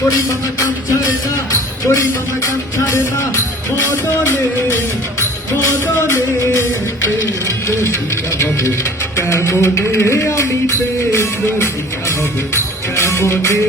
পরিমাণা কাম ছাড়ে না, পরিমাণা কাম ছাড়ে না, মদনে মদনে রসিকা হবে কেমনে, আমি রসিকা হবে কেমনে।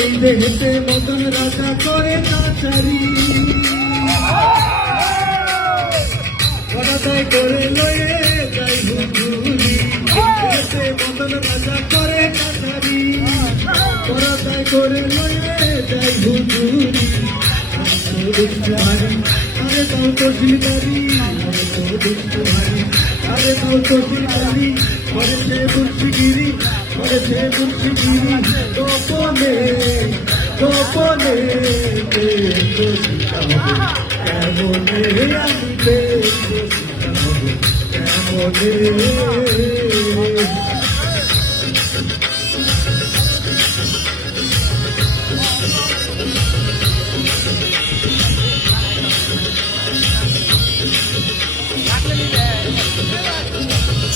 এই দেহেতে মদন রাজা করে নাচারি, পরাদায় করে লয়ে যাই হুজুরি। দেহেতে মদন রাজা করে নাচারি, পরাদায় করে লয়ে যাই হুজুরি। আরে তাও তো শিকারি, আরে তো দুষ্টু ভারি, আরে তাও তো শিকারি, করেছে বুলশিগিরি, করেছে বুলশিগিরি। গোপনে গোপনে রসিকা হবে কেমনে, আমি রসিকা হবে কেমনে।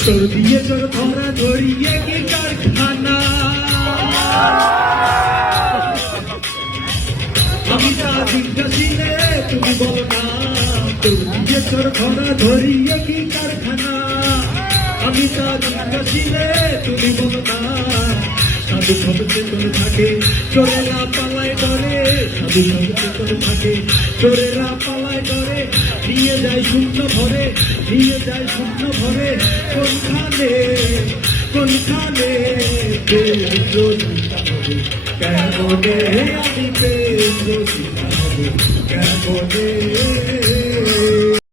তোর দিয়ে তোর ধরা ধরিয়ে কি কারখানা, আমি তা জিজ্ঞাসিলে তুমি বলো না। তোর দিয়ে তোর ধরা ধরিয়ে কি কারখানা, আমি তা জিজ্ঞাসিলে তুমি বলো না। সাধু সবচেয়ে তোর থাকে, চোরেরা পালায় ডরে, সাধু সবচেয়ে তোর থাকে, চোরেরা পালায় ডরে। নিয়ে যায় শূন্য ভরে, নিয়ে যায় শূন্য ভরে। কোনখানে কোনখানে রসিকা হবে কেমনে, আমি রসিকা হবে কেমনে।